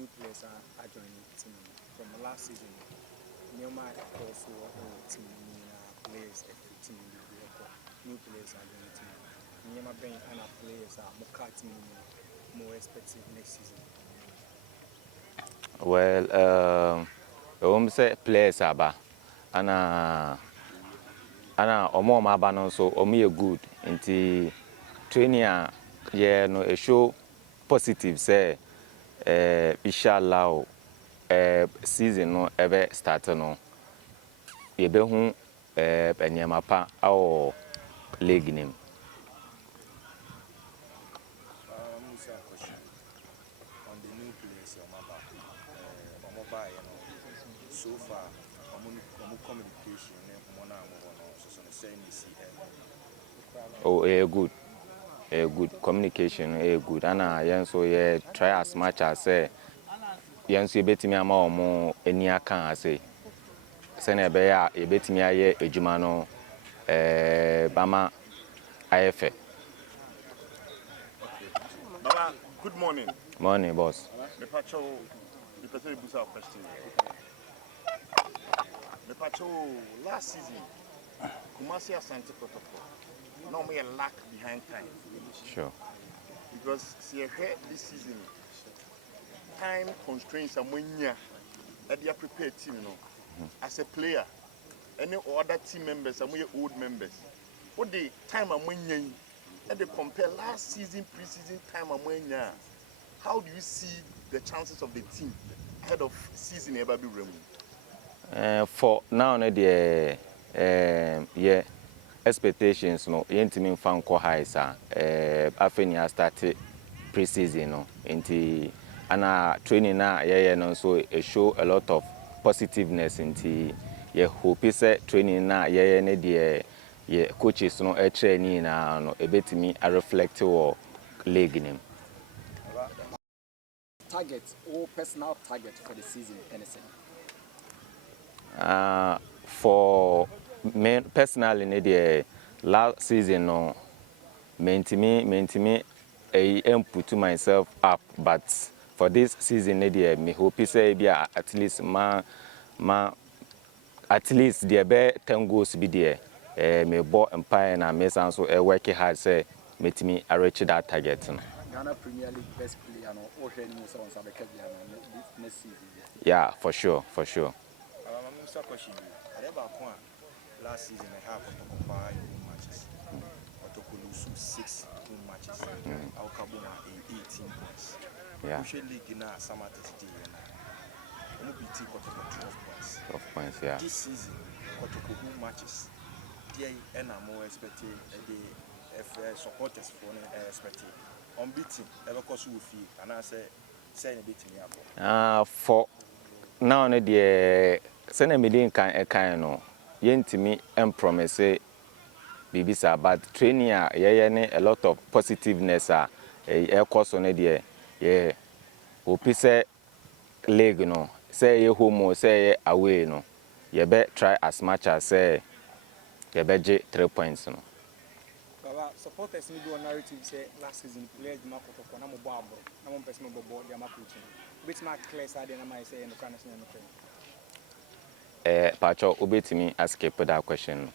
new players are joining the team from last season. Neoma also team players team new players are joining the team. Neoma Ben and players are more team more expected next season. Well, say players are ana omo ma ba no so omo good nti training yeah no a show positive say inshallah season no ebe start no ye be hu enyama pa awo league nim. Musa question on the new players so far communication Oh, good communication, good. And yen so try as much as say yen so betimi ama omo eni aka ase. Se na be ya e betimi aye ejuma no bama ayefe. Baba, good morning. Morning, boss. Me pacho, the person who a question. Me pacho, last season, Kumasi Asante Kotoko. No me a lack behind time. Sure. Because see this season, time constraints are when you are prepared team, you know. As a player, any other team members are old members. What the time I'm when you and they compare last season, pre-season time I'm when you. How do you see the chances of the team ahead of season ever be removed? For now, the yeah expectations no yentimi fan ko high sa afeni started pre-season no nti ana training na yeah no so it show a lot of positiveness nti ye hope say training na yeah ne de ye coaches no training na no ebetimi a reflect or league nim. Target or personal target for the season, anything? For me personally, the last season, no, mentally, I put myself up, but for this season, me hope say be at least at least the be 10 goals be there. Me bought empire and me so working hard say make me reach that target. Ghana Premier League best player no or next season. Yeah, for sure. Musa question. Last season I have matches. Kotoko lose 6 home matches. Alcabona 18 points. Yeah. Pushing league in Asante Kotoko beat Kotoko 12 points. 12 points, yeah. This season, Kotoko home matches. They are more expected. The supporters for expected. Unbeaten, ever cause you feel, and I say a bit to me. For now, the send me din kind no yentimi promise bibisa, but training a lot of positiveness course on the yeah hope say leg no say you home say away no you be try as much as say you be 3 points no. Baba, supporters need do narrative say last season players di makoto ko na mo bo abro na mo person mo bo di amakochi bit ma clear side na my say no kind of thing. Pacho obetimi ask that question.